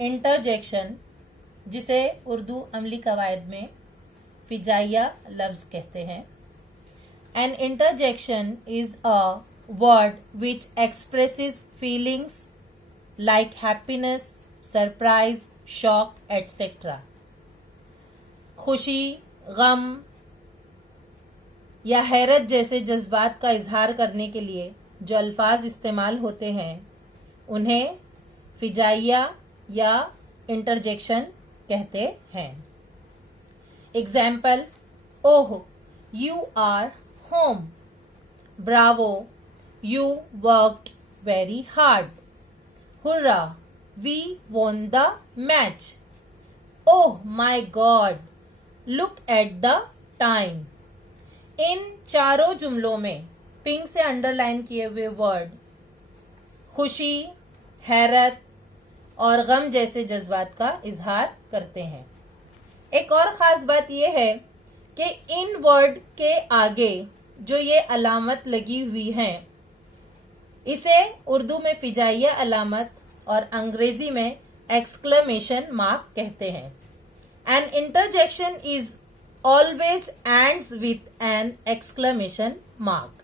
Interjection, जिसे उर्दू अमली कवायद में फिजाइया लफ्ज कहते हैं. An interjection is a word which expresses feelings like happiness, surprise, shock etcetera. खुशी, गम या हैरत जैसे जज्बात का इजहार करने के लिए जो अल्फाज इस्तेमाल होते हैं उन्हें फिजाइया या इंटरजेक्शन कहते हैं. Example: oh, you are home. Bravo, you worked very hard. Hurrah, we won the match. Oh my God, look at the time. इन चारों जुमलों में पिंक से अंडरलाइन किए हुए वर्ड खुशी, हैरत और गम जैसे जज्बात का इजहार करते हैं. एक और ख़ास बात यह है कि इन वर्ड के आगे जो ये अलामत लगी हुई है इसे उर्दू में फिजाइया अलामत और अंग्रेजी में एक्सक्लेमेशन मार्क कहते हैं. An interjection is always ends with an exclamation mark.